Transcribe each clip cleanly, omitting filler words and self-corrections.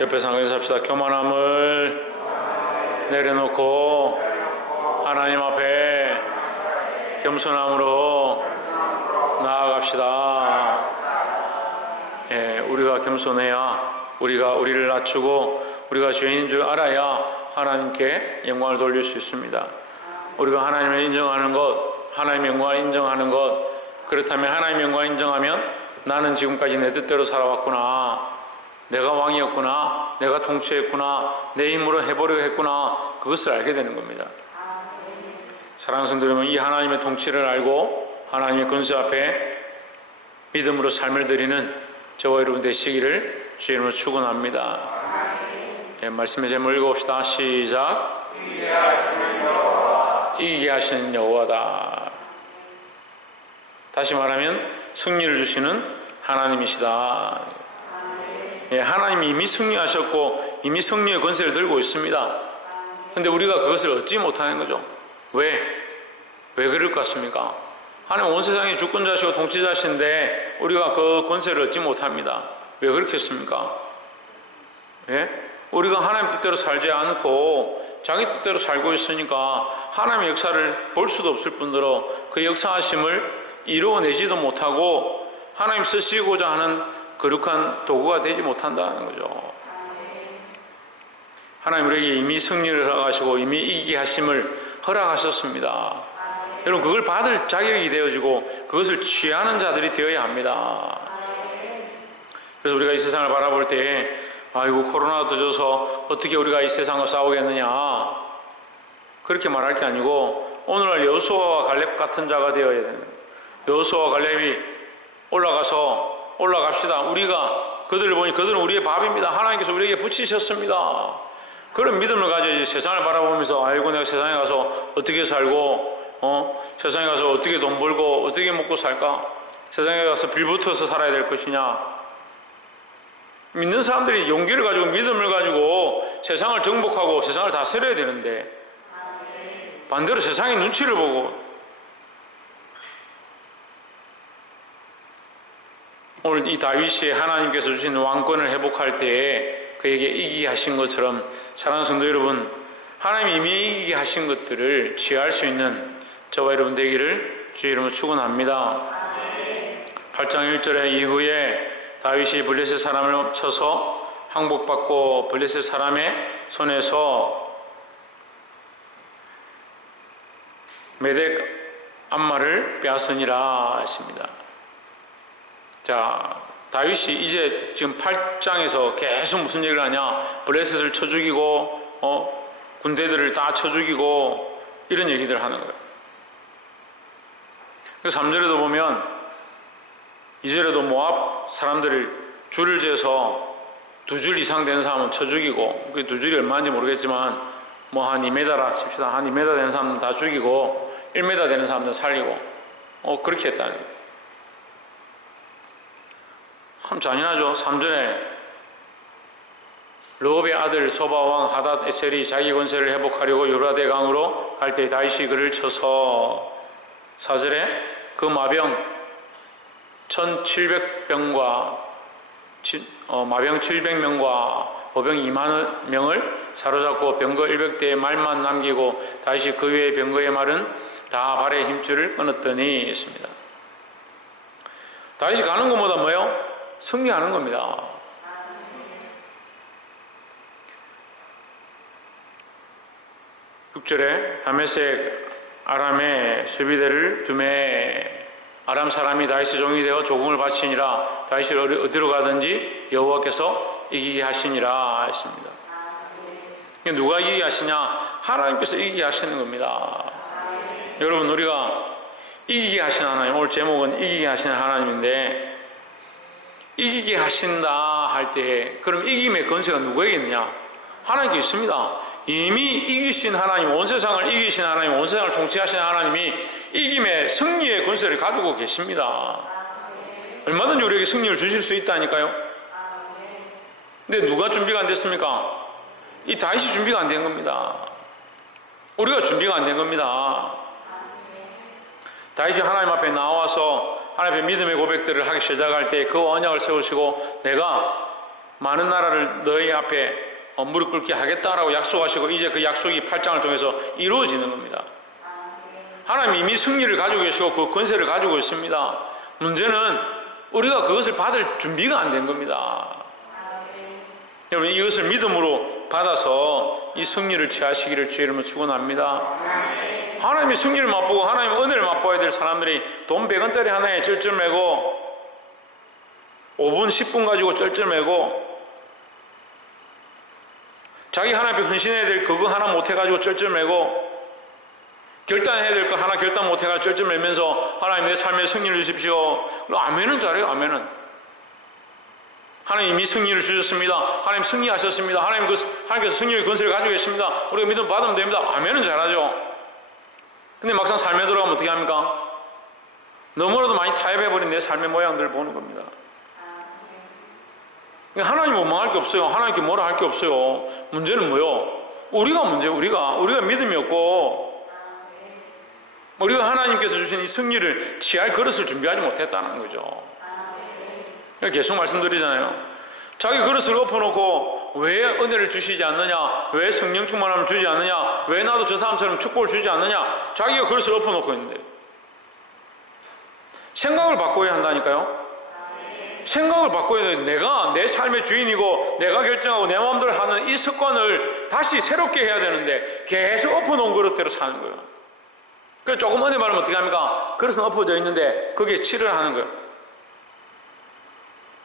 옆에 상에서 합시다. 교만함을 내려놓고 하나님 앞에 겸손함으로 나아갑시다. 예, 우리가 겸손해야 우리를 낮추고 우리가 죄인인 줄 알아야 하나님께 영광을 돌릴 수 있습니다. 우리가 하나님을 인정하는 것, 하나님의 영광을 인정하는 것, 그렇다면 하나님의 영광을 인정하면 나는 지금까지 내 뜻대로 살아왔구나, 내가 왕이었구나, 내가 통치했구나, 내 힘으로 해보려고 했구나, 그것을 알게 되는 겁니다. 사랑하는 성도 여러분, 이 하나님의 통치를 알고 하나님의 권세 앞에 믿음으로 삶을 드리는 저와 여러분 되시기를 주의 이름으로 축원합니다. 예, 말씀의 제목 읽어봅시다. 시작. 이기게 하시는 여호와다. 다시 말하면 승리를 주시는 하나님이시다. 예, 하나님이 이미 승리하셨고 이미 승리의 권세를 들고 있습니다. 그런데 우리가 그것을 얻지 못하는 거죠. 왜 그럴 것 같습니까? 하나님 온 세상의 주권자시고 통치자신데 우리가 그 권세를 얻지 못합니다. 왜 그렇겠습니까? 예? 우리가 하나님 뜻대로 살지 않고 자기 뜻대로 살고 있으니까 하나님의 역사를 볼 수도 없을 뿐더러 그 역사하심을 이루어내지도 못하고 하나님 쓰시고자 하는 거룩한 도구가 되지 못한다는 거죠. 하나님 우리에게 이미 승리를 허락하시고 이미 이기게 하심을 허락하셨습니다. 여러분, 그걸 받을 자격이 되어지고 그것을 취하는 자들이 되어야 합니다. 그래서 우리가 이 세상을 바라볼 때 아이고 코로나가 터져서 어떻게 우리가 이 세상과 싸우겠느냐, 그렇게 말할 게 아니고 오늘날 여호수아와 갈렙 같은 자가 되어야 되는 거예요. 여호수아와 갈렙이 올라갑시다. 우리가 그들을 보니 그들은 우리의 밥입니다. 하나님께서 우리에게 붙이셨습니다. 그런 믿음을 가져야지. 세상을 바라보면서 아이고 내가 세상에 가서 어떻게 살고 세상에 가서 어떻게 돈 벌고 어떻게 먹고 살까, 세상에 가서 빌붙어서 살아야 될 것이냐. 믿는 사람들이 용기를 가지고 믿음을 가지고 세상을 정복하고 세상을 다스려야 되는데 반대로 세상의 눈치를 보고, 오늘 이 다윗이 하나님께서 주신 왕권을 회복할 때에 그에게 이기게 하신 것처럼 사랑하는 성도 여러분, 하나님이 이미 이기게 하신 것들을 취할 수 있는 저와 여러분 되기를 주의 이름으로 축원합니다. 8장 1절에 이후에 다윗이 블레셋 사람을 쳐서 항복받고 블레셋 사람의 손에서 메덱 암마를 빼앗으니라 했습니다. 자, 다윗이 이제 지금 8장에서 계속 무슨 얘기를 하냐, 블레셋을 쳐 죽이고 군대들을 다 쳐 죽이고 이런 얘기들을 하는 거예요. 그래서 3절에도 보면 2절에도 모압 사람들을 줄을 재서 2줄 이상 되는 사람은 쳐 죽이고, 그 2줄이 얼마인지 모르겠지만 뭐 한 2m라 칩시다. 한 2m 되는 사람은 다 죽이고 1m 되는 사람은 살리고 그렇게 했다는 거예요. 참 잔인하죠. 3절에 르홉의 아들 소바왕 하닷 에셀이 자기 권세를 회복하려고 요라대강으로 갈 때 다윗이 그를 쳐서, 4절에 그 마병 1700병과 마병 700명과 보병 2만 명을 사로잡고 병거 100대의 말만 남기고 다윗이 그 외의 병거의 말은 다 발에 힘줄을 끊었더니 했습니다. 다윗이 가는 것보다 뭐요? 승리하는 겁니다. (6절에) 다메섹 아람의 수비대를 두매 아람 사람이 다윗의 종이 되어 조공을 바치니라. 다윗이 어디로 가든지 여호와께서 이기게 하시니라 했습니다. 누가 이기게 하시냐? 하나님께서 이기게 하시는 겁니다. 여러분, 우리가 이기게 하시는 하나님, 오늘 제목은 이기게 하시는 하나님인데, 이기게 하신다 할 때 그럼 이김의 권세가 누구에게 있느냐? 하나님께 있습니다. 이미 이기신 하나님, 온 세상을 이기신 하나님, 온 세상을 통치하시는 하나님이 이김의 승리의 권세를 가지고 계십니다. 얼마든지 우리에게 승리를 주실 수 있다니까요. 근데 누가 준비가 안 됐습니까? 이 다윗이 준비가 안 된 겁니다. 우리가 준비가 안 된 겁니다. 다윗이 하나님 앞에 나와서 하나님 앞에 믿음의 고백들을 하기 시작할 때 그 언약을 세우시고 내가 많은 나라를 너희 앞에 무릎 꿇게 하겠다라고 약속하시고 이제 그 약속이 8장을 통해서 이루어지는 겁니다. 하나님 이미 승리를 가지고 계시고 그 권세를 가지고 있습니다. 문제는 우리가 그것을 받을 준비가 안 된 겁니다. 여러분 이것을 믿음으로 받아서 이 승리를 취하시기를 주의 이름으로 축원합니다. 하나님이 승리를 맛보고 하나님의 은혜를 맛봐야 될 사람들이 돈 100원짜리 하나에 쩔쩔매고 5분 10분 가지고 쩔쩔매고 자기 하나님 앞에 헌신해야 될 그거 하나 못해가지고 쩔쩔매고 결단해야 될 거 하나 결단 못해가지고 쩔쩔매면서 하나님 내 삶에 승리를 주십시오. 아멘은 잘해요. 아멘은. 하나님 이미 승리를 주셨습니다. 하나님 승리하셨습니다. 하나님께서 승리의 권세를 가지고 계십니다. 우리가 믿음 받으면 됩니다. 아멘은 잘하죠. 근데 막상 삶에 들어가면 어떻게 합니까? 너무나도 많이 타협해버린 내 삶의 모양들을 보는 겁니다. 하나님 원망할 게 없어요. 하나님께 뭐라 할 게 없어요. 문제는 뭐요? 우리가 문제예요. 우리가 믿음이 없고 우리가 하나님께서 주신 이 승리를 취할 그릇을 준비하지 못했다는 거죠. 계속 말씀드리잖아요. 자기 그릇을 엎어놓고 왜 은혜를 주시지 않느냐, 왜 성령 충만함을 주지 않느냐, 왜 나도 저 사람처럼 축복을 주지 않느냐, 자기가 그릇을 엎어놓고 있는데 생각을 바꿔야 한다니까요. 생각을 바꿔야 돼요. 내가 내 삶의 주인이고 내가 결정하고 내 마음대로 하는 이 습관을 다시 새롭게 해야 되는데 계속 엎어놓은 그릇대로 사는 거예요. 그래서 조금 은혜 받으면 어떻게 합니까? 그릇은 엎어져 있는데 거기에 칠을 하는 거예요.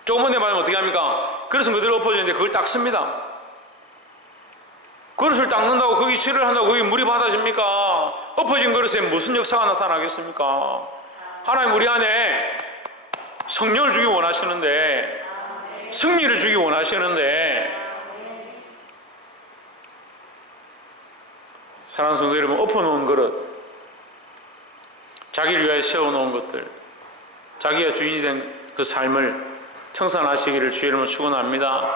조금 은혜 받으면 어떻게 합니까? 그릇은 그대로 엎어져 있는데 그걸 닦습니다. 그릇을 닦는다고 거기 칠을 한다고 거기 물이 받아집니까? 엎어진 그릇에 무슨 역사가 나타나겠습니까? 하나님 우리 안에 성령을 주기 원하시는데 승리를 주기 원하시는데 사랑하는 성도 여러분, 엎어놓은 그릇, 자기를 위하여 세워놓은 것들, 자기가 주인이 된 그 삶을 청산하시기를 주의 이름으로 축원합니다.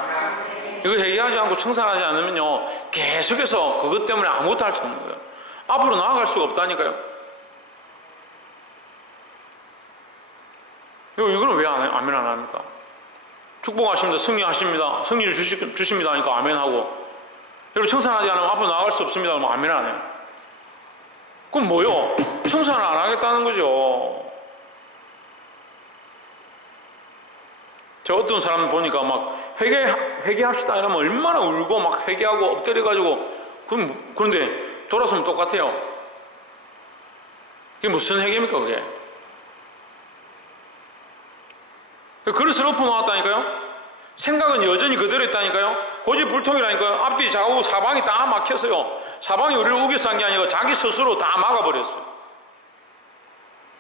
이거 회개하지 않고 청산하지 않으면요 계속해서 그것 때문에 아무것도 할 수 없는 거예요. 앞으로 나아갈 수가 없다니까요. 이거는 왜 아멘 안 합니까? 축복하십니다. 승리하십니다. 승리를 주십니다 하니까 아멘하고, 여러분 청산하지 않으면 앞으로 나아갈 수 없습니다 그러면 아멘 안 해요. 그럼 뭐요? 청산을 안 하겠다는 거죠. 저 어떤 사람 보니까 막 회개합시다 이러면 얼마나 울고 막 회개하고 엎드려가지고, 그런데 돌아서면 똑같아요. 그게 무슨 회개입니까 그게? 그릇을 엎어놓았다니까요. 생각은 여전히 그대로 있다니까요. 고집불통이라니까요. 앞뒤 좌우 사방이 다 막혔어요. 사방이 우리를 우겨서 한 게 아니고 자기 스스로 다 막아버렸어요.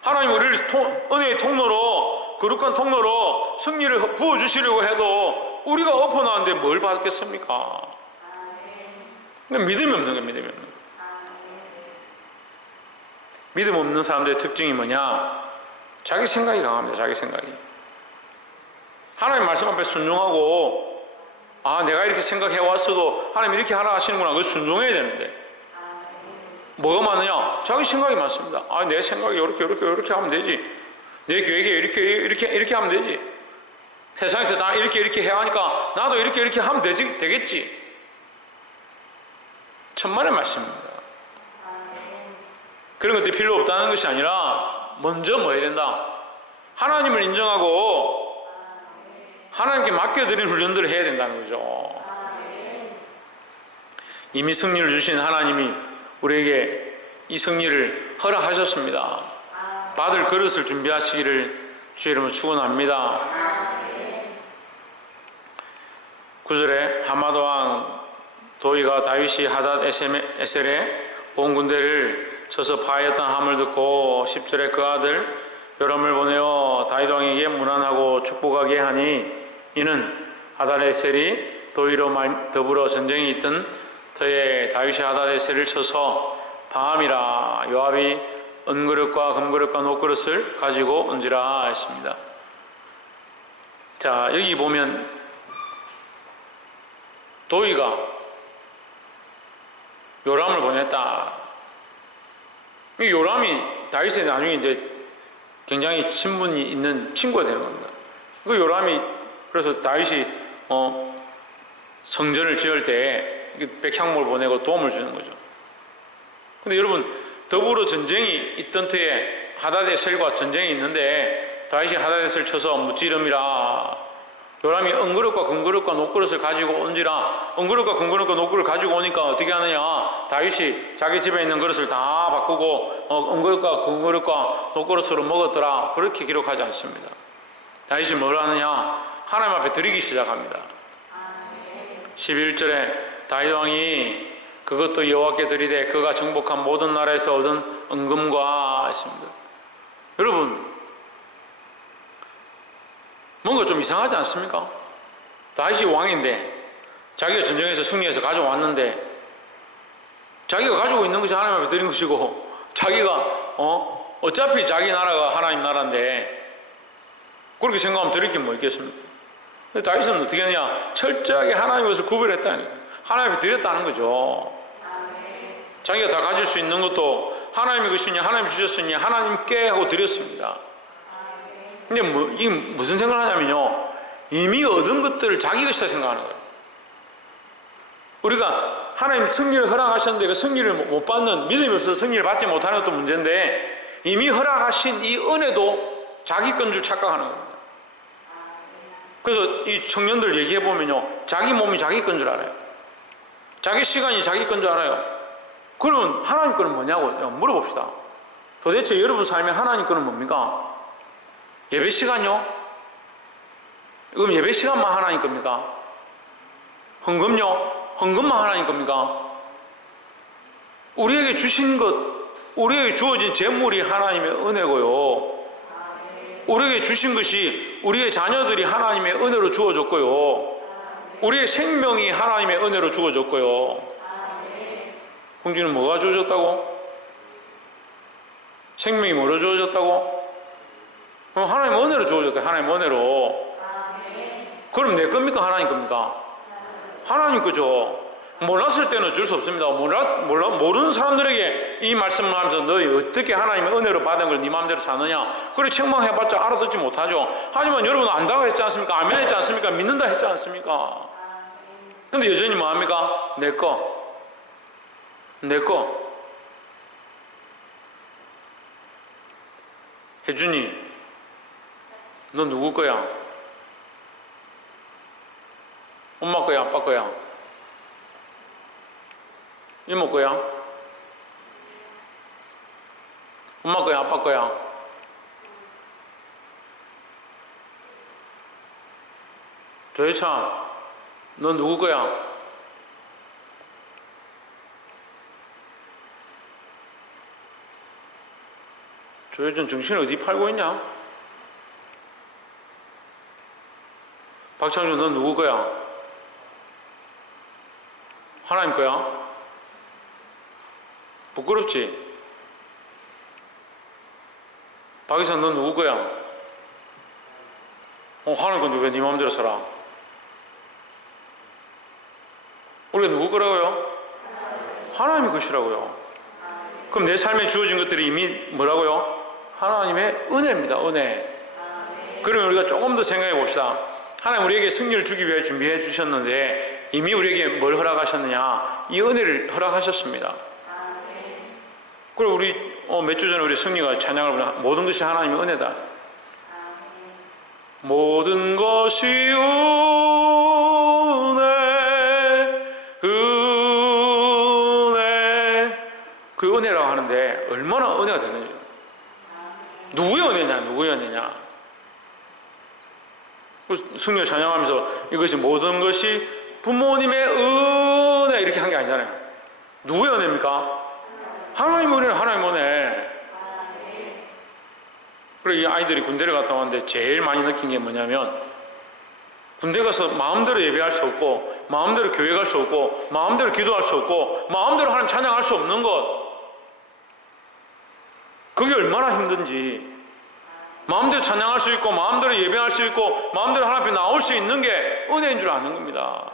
하나님 우리를 은혜의 통로로, 거룩한 통로로 승리를 부어주시려고 해도 우리가 엎어놨는데 뭘 받겠습니까? 믿음이 없는 거예요. 믿음이 없는 거예요. 믿음 없는 사람들의 특징이 뭐냐? 자기 생각이 강합니다. 자기 생각이. 하나님 말씀 앞에 순종하고, 내가 이렇게 생각해왔어도 하나님 이렇게 하라 하시는구나, 그걸 순종해야 되는데 뭐가 많느냐? 자기 생각이 많습니다. 내 생각이 이렇게 하면 되지, 내 계획이 이렇게 하면 되지, 세상에서 다 이렇게 해야 하니까 나도 이렇게 하면 되겠지. 천만의 말씀입니다. 그런 것들이 필요 없다는 것이 아니라 먼저 뭐 해야 된다? 하나님을 인정하고 하나님께 맡겨드린 훈련들을 해야 된다는 거죠. 이미 승리를 주신 하나님이 우리에게 이 승리를 허락하셨습니다. 받을 그릇을 준비하시기를 주의 이름으로 축원합니다. 9절에 하마도 왕 도이가 다윗이 하닷 에셀에 온 군대를 쳐서 파하였던 함을 듣고 10절에 그 아들 요람을 보내어 다윗 왕에게 문안하고 축복하게 하니, 이는 하닷에셀이 도이로 더불어 전쟁이 있던 터에 다윗이 하닷에셀을 쳐서 파함이라. 요압이 은그릇과 금그릇과 녹그릇을 가지고 온지라 했습니다. 자, 여기 보면 도이가 요람을 보냈다. 이 요람이 다윗의 나중에 이제 굉장히 친분이 있는 친구가 되는 겁니다. 그 요람이, 그래서 다윗이 성전을 지을 때 백향목을 보내고 도움을 주는 거죠. 근데 여러분, 더불어 전쟁이 있던 터에 하다데셀과 전쟁이 있는데 다윗이 하다데셀 쳐서 무찌름이라 요람이 은그릇과 금그릇과 녹그릇을 가지고 온지라 은그릇과 금그릇과 녹그릇을 가지고 오니까 어떻게 하느냐, 다윗이 자기 집에 있는 그릇을 다 바꾸고 은그릇과 금그릇과 녹그릇으로 먹었더라, 그렇게 기록하지 않습니다. 다윗이 뭘 하느냐, 하나님 앞에 드리기 시작합니다. 11절에 다윗 왕이 그것도 여호와께 드리되 그가 정복한 모든 나라에서 얻은 은금과 했습니다. 여러분, 뭔가 좀 이상하지 않습니까? 다윗이 왕인데 자기가 전쟁에서 승리해서 가져왔는데 자기가 가지고 있는 것이 하나님 앞에 드린 것이고 자기가 어차피 자기 나라가 하나님 나라인데 그렇게 생각하면 드릴 게 뭐 있겠습니까? 근데 다윗은 어떻게 하냐, 철저하게 하나님의 것을 구별했다는 거예요. 하나님 앞에 드렸다는 거죠. 자기가 다 가질 수 있는 것도 하나님의 것이니 하나님이 주셨으니 하나님께 하고 드렸습니다. 근데 이게 무슨 생각을 하냐면요, 이미 얻은 것들을 자기 것이다 생각하는 거예요. 우리가 하나님 승리를 허락하셨는데 그 승리를 못 받는, 믿음이 없어서 승리를 받지 못하는 것도 문제인데 이미 허락하신 이 은혜도 자기 건 줄 착각하는 겁니다. 그래서 이 청년들 얘기해보면요, 자기 몸이 자기 건 줄 알아요. 자기 시간이 자기 건 줄 알아요. 그러면 하나님 거는 뭐냐고 물어봅시다. 도대체 여러분 삶에 하나님 거는 뭡니까? 예배 시간요? 그럼 예배 시간만 하나님 겁니까? 헌금요? 헌금만 하나님 겁니까? 우리에게 주신 것, 우리에게 주어진 재물이 하나님의 은혜고요. 우리에게 주신 것이 우리의 자녀들이 하나님의 은혜로 주어졌고요. 우리의 생명이 하나님의 은혜로 주어졌고요. 공주는 뭐가 주어졌다고? 생명이 뭐로 주어졌다고? 그럼 하나님 은혜로 주어졌대. 하나님 은혜로. 그럼 내 겁니까? 하나님 겁니까? 하나님 거죠. 몰랐을 때는 줄 수 없습니다. 모르는 사람들에게 이 말씀을 하면서 너희 어떻게 하나님의 은혜로 받은 걸 네 마음대로 사느냐, 그래 책망해봤자 알아듣지 못하죠. 하지만 여러분 안다고 했지 않습니까? 아멘 했지 않습니까? 믿는다 했지 않습니까? 근데 여전히 뭐합니까? 내 거, 내 거. 혜준이, 너 누구 거야? 엄마 거야? 아빠 거야? 이모 거야? 엄마 거야? 아빠 거야? 조혜찬, 너 누구 거야? 조혜찬 정신 어디 팔고 있냐? 박창준, 너 누구 거야? 하나님 거야? 부끄럽지? 박이선, 넌 누구 거야? 하나님 건데 왜 네 마음대로 살아? 우리가 누구 거라고요? 하나님의 것이라고요. 그럼 내 삶에 주어진 것들이 이미 뭐라고요? 하나님의 은혜입니다. 은혜. 그러면 우리가 조금 더 생각해 봅시다. 하나님 우리에게 승리를 주기 위해 준비해 주셨는데 이미 우리에게 뭘 허락하셨느냐? 이 은혜를 허락하셨습니다. 그리고 우리 몇 주 전에 우리 승리가 찬양을 부르는 모든 것이 하나님의 은혜다. 모든 것이 은혜, 은혜. 그 은혜라고 하는데 얼마나 은혜가 되는지. 누구의 은혜냐? 누구의 은혜냐? 승리를 찬양하면서 이것이 모든 것이 부모님의 은혜 이렇게 한 게 아니잖아요. 누구의 은혜입니까? 하나님의 은혜는 하나님의 은혜. 그리고 이 아이들이 군대를 갔다 왔는데 제일 많이 느낀 게 뭐냐면 군대 가서 마음대로 예배할 수 없고 마음대로 교회 갈 수 없고 마음대로 기도할 수 없고 마음대로 하나님 찬양할 수 없는 것, 그게 얼마나 힘든지. 마음대로 찬양할 수 있고 마음대로 예배할 수 있고 마음대로 하나님 앞에 나올 수 있는 게 은혜인 줄 아는 겁니다.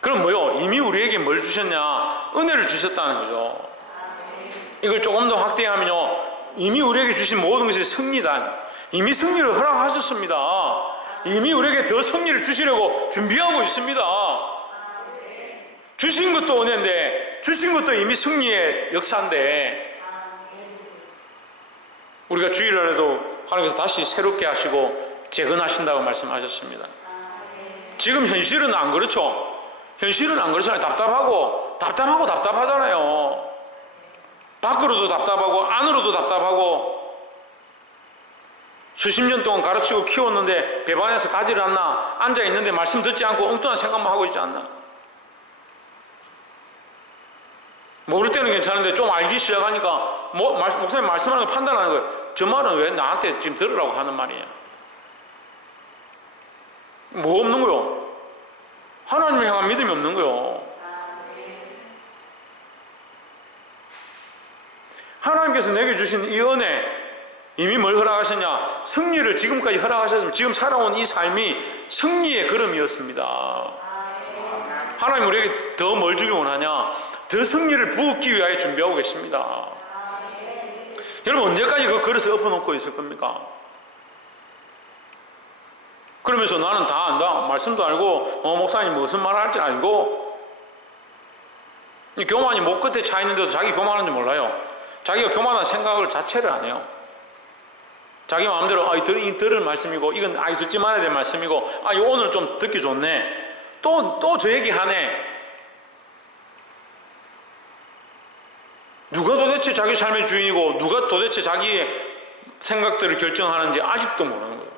그럼 뭐요? 이미 우리에게 뭘 주셨냐? 은혜를 주셨다는 거죠. 이걸 조금 더 확대하면요, 이미 우리에게 주신 모든 것이 승리다. 이미 승리를 허락하셨습니다. 이미 우리에게 더 승리를 주시려고 준비하고 있습니다. 주신 것도 은혜인데, 주신 것도 이미 승리의 역사인데, 우리가 주일날에도 하나님께서 다시 새롭게 하시고 재건하신다고 말씀하셨습니다. 지금 현실은 안 그렇죠? 현실은 안 그렇잖아요. 답답하잖아요. 밖으로도 답답하고 안으로도 답답하고, 수십 년 동안 가르치고 키웠는데 배반해서 가지를 않나, 앉아있는데 말씀 듣지 않고 엉뚱한 생각만 하고 있지 않나. 모를 때는 괜찮은데 좀 알기 시작하니까 목사님 말씀하는 거 판단하는 거예요. 저 말은 왜 나한테 지금 들으라고 하는 말이야? 뭐 없는 거요? 하나님을 향한 믿음이 없는 거요. 하나님께서 내게 주신 이 은혜, 이미 뭘 허락하셨냐? 승리를 지금까지 허락하셨으면 지금 살아온 이 삶이 승리의 걸음이었습니다. 하나님 우리에게 더 뭘 주기 원하냐? 더 승리를 부었기 위하여 준비하고 계십니다. 여러분 언제까지 그 그릇을 엎어놓고 있을 겁니까? 그러면서 나는 다 안다, 말씀도 알고 목사님 무슨 말 할지 알고, 교만이 목 끝에 차 있는데도 자기 교만한지 몰라요. 자기가 교만한 생각을 자체를 안 해요. 자기 마음대로 이 들을 말씀이고 이건 듣지 말아야 될 말씀이고, 이거 오늘 좀 듣기 좋네, 또 저 얘기 하네. 누가 도대체 자기 삶의 주인이고 누가 도대체 자기의 생각들을 결정하는지 아직도 모르는 거예요.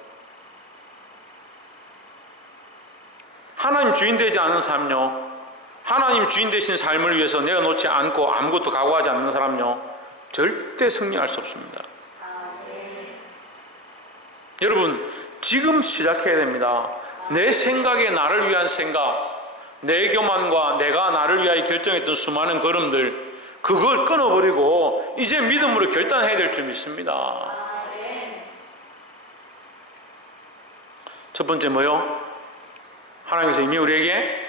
하나님 주인 되지 않은 삶요, 하나님 주인 되신 삶을 위해서 내가 놓지 않고 아무것도 각오하지 않는 사람요, 절대 승리할 수 없습니다. 여러분 지금 시작해야 됩니다. 내 생각에 나를 위한 생각, 내 교만과 내가 나를 위하여 결정했던 수많은 걸음들, 그걸 끊어버리고 이제 믿음으로 결단해야 될 줄 믿습니다. 첫 번째 뭐요? 하나님께서 이미 우리에게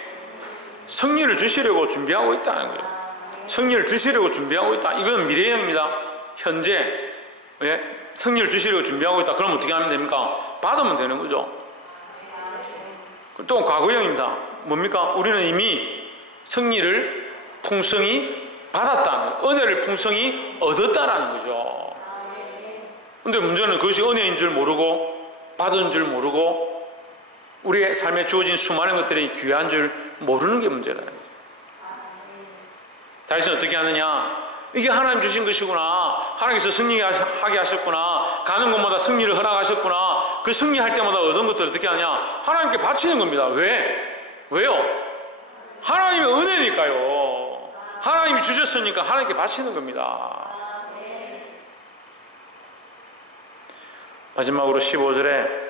승리를 주시려고 준비하고 있다는 거예요. 승리를 주시려고 준비하고 있다. 이건 미래형입니다. 현재 승리를 주시려고 준비하고 있다. 그럼 어떻게 하면 됩니까? 받으면 되는 거죠. 또 과거형입니다. 뭡니까? 우리는 이미 승리를 풍성히 받았다는 거예요. 은혜를 풍성히 얻었다라는 거죠. 근데 문제는 그것이 은혜인 줄 모르고 받은 줄 모르고 우리의 삶에 주어진 수많은 것들이 귀한 줄 모르는 게 문제라는 거예요. 다윗은 어떻게 하느냐? 이게 하나님 주신 것이구나, 하나님께서 승리하게 하셨구나, 가는 곳마다 승리를 허락하셨구나, 그 승리할 때마다 얻은 것들을 어떻게 하냐? 하나님께 바치는 겁니다. 왜요? 하나님의 은혜니까요. 하나님이 주셨으니까 하나님께 바치는 겁니다. 마지막으로 15절에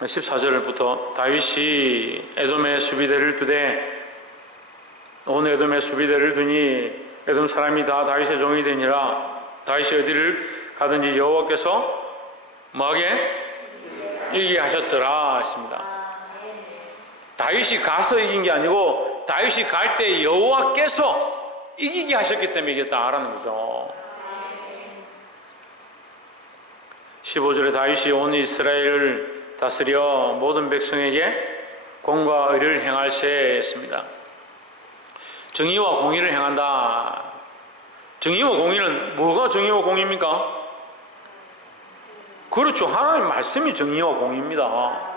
14절부터 다윗이 에돔의 수비대를 두되 온 에돔의 수비대를 두니 에돔 사람이 다 다윗의 종이 되니라. 다윗이 어디를 가든지 여호와께서 뭐하게? 이기게 하셨더라 했습니다. 다윗이 가서 이긴 게 아니고 다윗이 갈 때 여호와께서 이기게 하셨기 때문에 이겼다라는 거죠. 15절에 다윗이 온 이스라엘을 다스려 모든 백성에게 공과 의를 행할세 했습니다. 정의와 공의를 행한다. 정의와 공의는 뭐가 정의와 공의입니까? 그렇죠. 하나님 말씀이 정의와 공의입니다.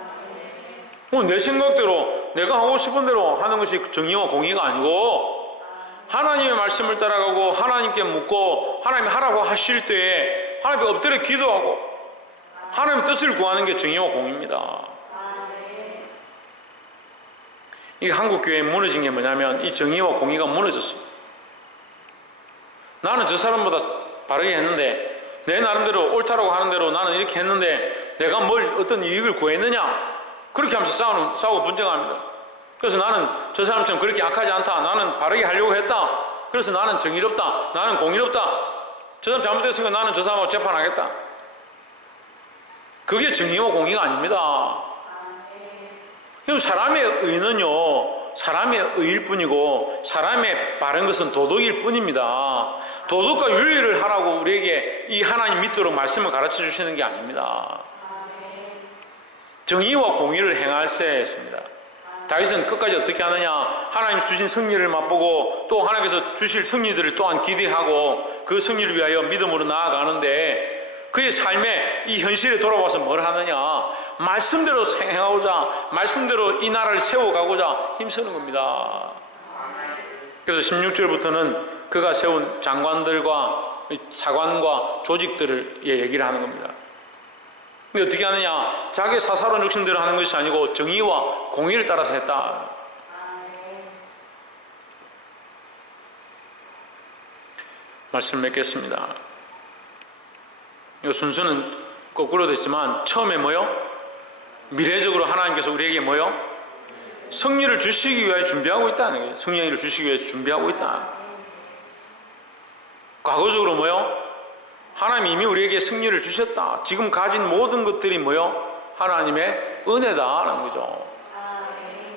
내 생각대로 내가 하고 싶은 대로 하는 것이 정의와 공의가 아니고 하나님의 말씀을 따라가고 하나님께 묻고 하나님이 하라고 하실 때에 하나님께 엎드려 기도하고 하나님의 뜻을 구하는 게 정의와 공의입니다. 이 한국교회에 무너진 게 뭐냐면 이 정의와 공의가 무너졌어요. 나는 저 사람보다 바르게 했는데, 내 나름대로 옳다라고 하는 대로 나는 이렇게 했는데 내가 어떤 이익을 구했느냐, 그렇게 하면서 싸우고 분쟁합니다. 그래서 나는 저 사람처럼 그렇게 악하지 않다, 나는 바르게 하려고 했다, 그래서 나는 정의롭다, 나는 공의롭다, 저 사람 잘못했으니까 나는 저 사람하고 재판하겠다. 그게 정의와 공의가 아닙니다. 사람의 의는요, 사람의 의일 뿐이고 사람의 바른 것은 도덕일 뿐입니다. 도덕과 윤리를 하라고 우리에게 이 하나님 믿도록 말씀을 가르쳐 주시는 게 아닙니다. 정의와 공의를 행할세 했습니다. 다윗은 끝까지 어떻게 하느냐? 하나님 주신 승리를 맛보고 또 하나님께서 주실 승리들을 또한 기대하고 그 승리를 위하여 믿음으로 나아가는데 그의 삶에 이 현실에 돌아와서 뭘 하느냐? 말씀대로 행하고자, 말씀대로 이 나라를 세워가고자 힘쓰는 겁니다. 그래서 16절부터는 그가 세운 장관들과 사관과 조직들을 얘기를 하는 겁니다. 근데 어떻게 하느냐? 자기 사사로운 욕심대로 하는 것이 아니고 정의와 공의를 따라서 했다. 말씀 맺겠습니다. 이 순서는 거꾸로 됐지만 처음에 뭐요? 미래적으로 하나님께서 우리에게 뭐요? 승리를 주시기 위해 준비하고 있다는 거예요. 승리를 주시기 위해 준비하고 있다. 과거적으로 뭐요? 하나님이 이미 우리에게 승리를 주셨다. 지금 가진 모든 것들이 뭐요? 하나님의 은혜다라는 거죠.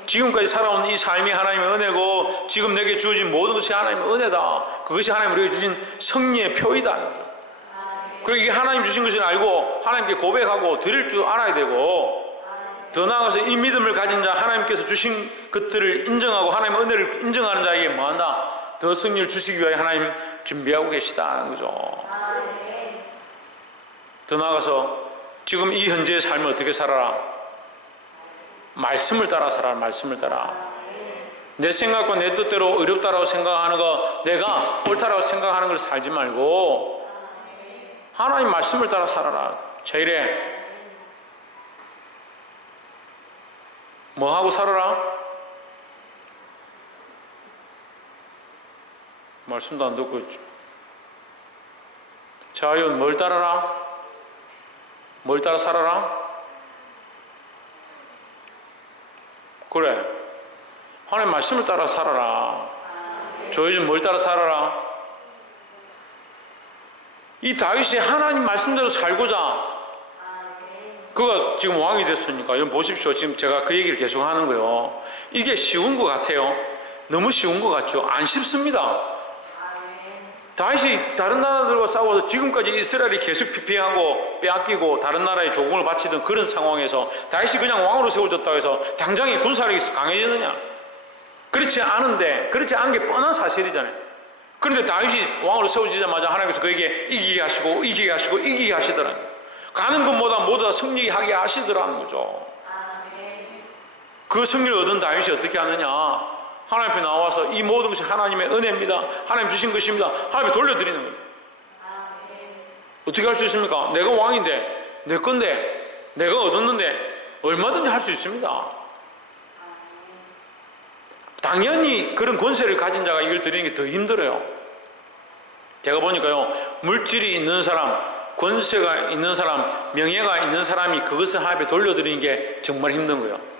지금까지 살아온 이 삶이 하나님의 은혜고 지금 내게 주어진 모든 것이 하나님의 은혜다. 그것이 하나님 우리에게 주신 승리의 표이다. 그리고 이게 하나님 주신 것을 알고 하나님께 고백하고 드릴 줄 알아야 되고 더 나아가서 이 믿음을 가진 자 하나님께서 주신 것들을 인정하고 하나님의 은혜를 인정하는 자에게 뭐한다? 더 승리를 주시기 위해 하나님 준비하고 계시다는 거죠. 더 나아가서 지금 이 현재의 삶을 어떻게 살아라? 말씀을 따라 살아라. 말씀을 따라. 내 생각과 내 뜻대로 어렵다라고 생각하는 거, 내가 옳다라고 생각하는 걸 살지 말고 하나님 말씀을 따라 살아라. 제일에 뭐 하고 살아라? 말씀도 안 듣고 있지. 자연 뭘 따라라? 뭘 따라 살아라? 그래, 하나님 말씀을 따라 살아라. 조여준 뭘 따라 살아라? 이 다윗이 하나님 말씀대로 살고자 그가 지금 왕이 됐으니까 여러분 보십시오. 지금 제가 그 얘기를 계속 하는 거예요. 이게 쉬운 것 같아요? 너무 쉬운 것 같죠? 안 쉽습니다. 다윗이 다른 나라들과 싸워서 지금까지 이스라엘이 계속 피폐하고 빼앗기고 다른 나라에 조공을 바치던 그런 상황에서 다윗이 그냥 왕으로 세워졌다고 해서 당장에 군사력이 강해지느냐? 그렇지 않은데, 그렇지 않은 게 뻔한 사실이잖아요. 그런데 다윗이 왕으로 세워지자마자 하나님께서 그에게 이기게 하시고 이기게 하시고 이기게 하시더라고요. 가는 것보다 모두 다 승리하게 하시더라는 거죠. 그 승리를 얻은 다윗이 어떻게 하느냐? 하나님 앞에 나와서 이 모든 것이 하나님의 은혜입니다. 하나님 주신 것입니다. 하나님 돌려드리는 거예요. 어떻게 할 수 있습니까? 내가 왕인데, 내 건데, 내가 얻었는데 얼마든지 할 수 있습니다. 당연히 그런 권세를 가진 자가 이걸 드리는 게 더 힘들어요. 제가 보니까요, 물질이 있는 사람, 권세가 있는 사람, 명예가 있는 사람이 그것을 하나님 앞에 돌려드리는 게 정말 힘든 거예요.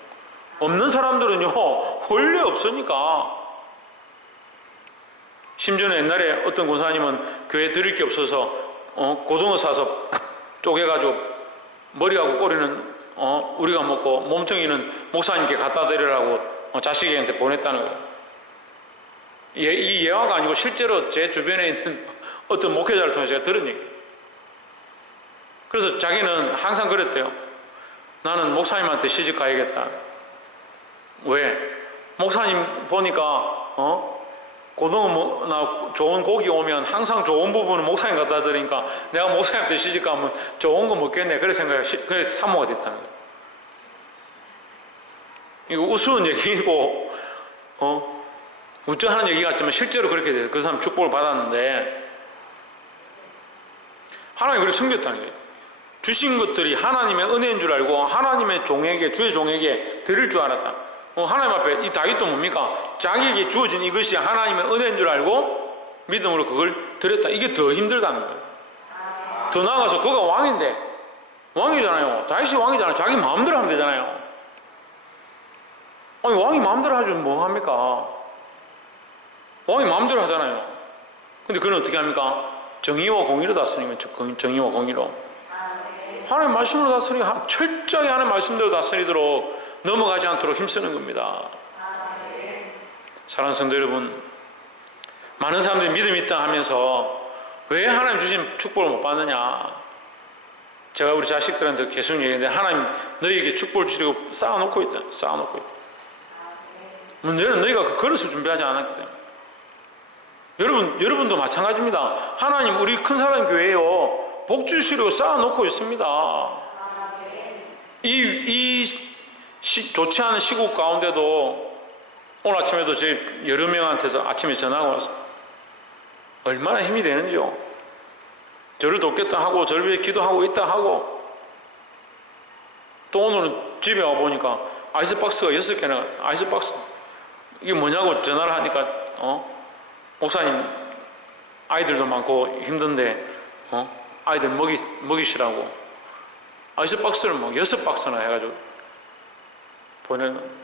없는 사람들은요, 원래 없으니까. 심지어는 옛날에 어떤 권사님은 교회 드릴 게 없어서 고등어 사서 쪼개가지고 머리하고 꼬리는 우리가 먹고 몸뚱이는 목사님께 갖다 드리라고 자식에게 보냈다는 거예요. 이 예화가 아니고 실제로 제 주변에 있는 어떤 목회자를 통해서 제가 들은 얘기예요. 그래서 자기는 항상 그랬대요. 나는 목사님한테 시집 가야겠다. 왜? 목사님 보니까 고등어나 좋은 고기 오면 항상 좋은 부분을 목사님 갖다 드리니까 내가 목사님한테 시집 가면 좋은 거 먹겠네. 그래 생각해. 그래서 사모가 됐다는 거예요. 이거 우스운 얘기고 우쭐하는 얘기 같지만 실제로 그렇게 돼요. 그 사람 축복을 받았는데 하나님이 그렇게 숨겼다는 거예요. 주신 것들이 하나님의 은혜인 줄 알고 하나님의 종에게, 주의 종에게 드릴 줄 알았다. 하나님 앞에 이 다윗도 뭡니까? 자기에게 주어진 이것이 하나님의 은혜인 줄 알고 믿음으로 그걸 드렸다. 이게 더 힘들다는 거예요. 더 나아가서 그가 왕인데, 왕이잖아요. 다윗이 왕이잖아요. 자기 마음대로 하면 되잖아요. 아니, 왕이 마음대로 하면 뭐 합니까? 왕이 마음대로 하잖아요. 근데 그는 어떻게 합니까? 정의와 공의로 다스리면 정의와 공의로. 하나님 말씀으로 다스리고 철저히 하나님 말씀대로 다스리도록 넘어가지 않도록 힘쓰는 겁니다. 사랑하는 성도 여러분, 많은 사람들이 믿음이 있다 하면서 왜 하나님 주신 축복을 못 받느냐? 제가 우리 자식들한테 계속 얘기하는데 하나님 너희에게 축복을 주시고 쌓아놓고 있다. 쌓아놓고 있다. 문제는 너희가 그 그릇을 준비하지 않았기 때문에. 여러분도 마찬가지입니다. 하나님 우리 큰 사람 교회에요 복 주시려고 쌓아놓고 있습니다. 좋지 않은 시국 가운데도 오늘 아침에도 제 여러 명한테서 아침에 전화가 와서 얼마나 힘이 되는지요. 저를 돕겠다 하고 저를 위해 기도하고 있다 하고 또 오늘은 집에 와보니까 아이스박스가 6개나 아이스박스 이게 뭐냐고 전화를 하니까 목사님 아이들도 많고 힘든데 아이들 먹이시라고 아이스박스를 막 6박스나 해가지고 보내는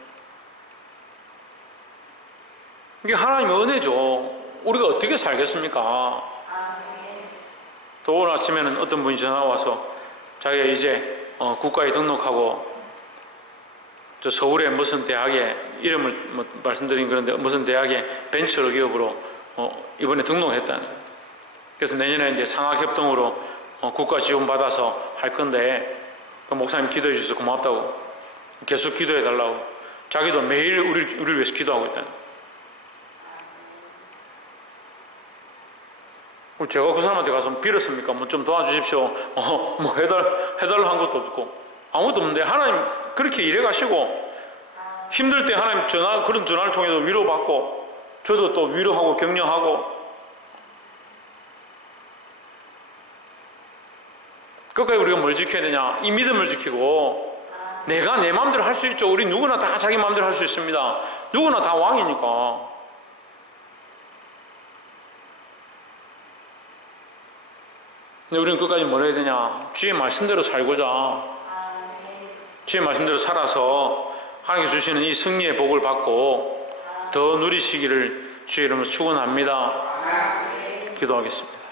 이게 하나님의 은혜죠. 우리가 어떻게 살겠습니까? 또 오늘 아침에는 어떤 분이 전화 와서 자기가 이제 국가에 등록하고 저 서울의 무슨 대학에 이름을 말씀드린 그런데 무슨 대학에 벤처 기업으로 이번에 등록했다는. 그래서 내년에 이제 상학협동으로 국가 지원 받아서 할 건데 그 목사님 기도해 주셔서 고맙다고 계속 기도해 달라고 자기도 매일 우리를 위해서 기도하고 있다는. 제가 그 사람한테 가서 빌었습니까? 뭐 좀 도와주십시오. 뭐 해달라 한 것도 없고 아무것도 없는데 하나님 그렇게 일해 가시고 힘들 때 하나님 그런 전화를 통해서 위로받고 저도 또 위로하고 격려하고 끝까지 우리가 뭘 지켜야 되냐? 이 믿음을 지키고 내가 내 마음대로 할 수 있죠. 우리 누구나 다 자기 마음대로 할 수 있습니다. 누구나 다 왕이니까. 근데 우리는 끝까지 뭘 해야 되냐? 주의 말씀대로 살고자 주의 말씀대로 살아서 하나님께 주시는 이 승리의 복을 받고 더 누리시기를 주의 이름으로 축원합니다. 기도하겠습니다.